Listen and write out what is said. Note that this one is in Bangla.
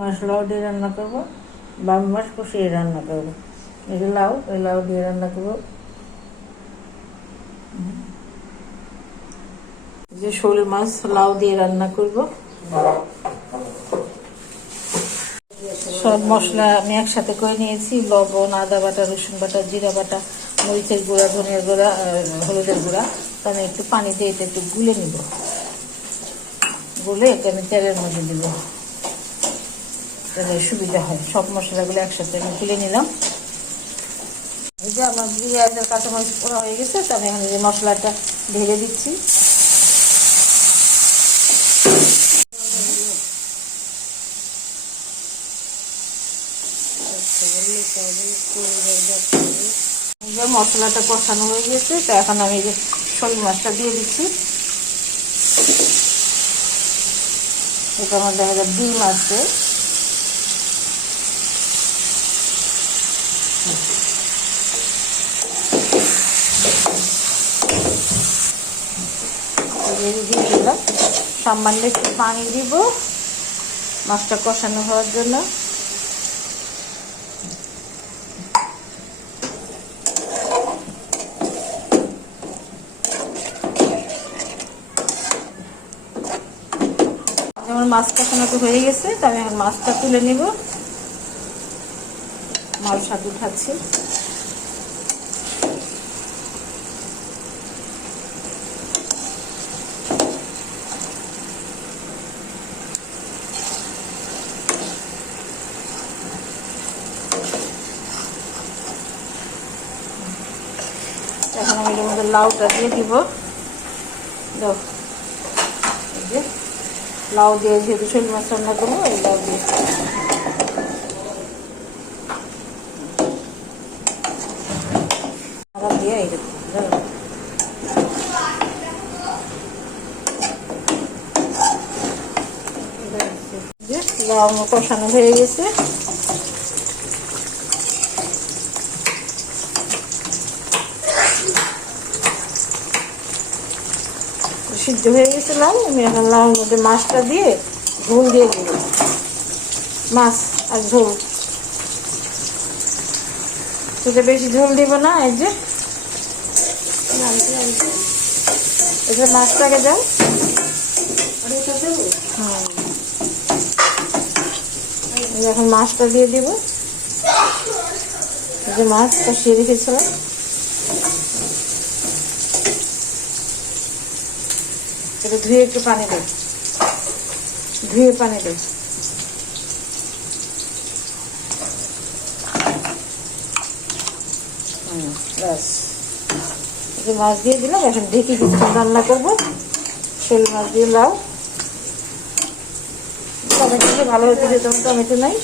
মশলাও দিয়ে রান্না করবো, বাম মাছ কষিয়ে রান্না করবো। এই যে লাউ, এই লাউ দিয়ে রান্না করবো। যে শোল মাছ লাউ দিয়ে রান্না করব। সব মশলা আমি একসাথে করে নিয়েছি, লবণ, আদা বাটা, রসুন বাটা, জিরা বাটা, মরিচের গুঁড়া, ধনিয়ার গুঁড়া, হলুদের গুঁড়া। তো আমি একটু পানি দিয়ে এটা একটু গুলে নিব, গুলে এটা আমি তেলের মধ্যে দিব, তাহলে সুবিধা হয়। সব মশলাগুলো একসাথে আমি গুলে নিলাম। এই যে আমার পেঁয়াজের কাঁচামরিচ পোড়া হয়ে গেছে, তো আমি এখানে যে মশলাটা ঢেলে দিচ্ছি। মশলাটা কষানো হয়ে গেছে, তো এখন আমি যে শোল মাছটা দিয়ে দিচ্ছি। এটা আমার দেখা যায় ডিম আছে, দিয়ে দিলাম। সামান্য একটু পানি দিব মাছটা কষানো হওয়ার জন্য। আমার মাছ কষানো তো হয়ে গেছে, তো আমি এখন মাছটা তুলে নিব। মাছ স্বাদ উঠাচ্ছি। এখন আমি এর মধ্যে লাউটা দিয়ে দিব। লাউ দিয়ে যেহেতু শোল মাছ রান্না করবো, এই লাউ দিয়ে আবার দিয়ে এইরকম লাউ কষানো হয়ে গেছে। সিদ্ধ হয়ে গেছে লাউ। আমি এখন লাউর মধ্যে মাছটা দিয়ে ঝোল দিয়ে দিব, মাছ আর ঝোল। সেটা বেশি ঝোল দিব না। এই যে এটা মাছটাকে দাও। হ্যাঁ, এখন মাছটা দিয়ে দিব। এই যে মাছ কষিয়ে রেখেছিলাম, এটা ধুয়ে একটু পানি দেব, ধুয়ে পানি দেব। ব্যাস, মাছ দিয়ে দিলাম। এখন ঢেকে কিছুক্ষণ রান্না করবো। শোল মাছ দিয়ে লাউ। টমেটো ভালো হতে যে টমেটো নাই।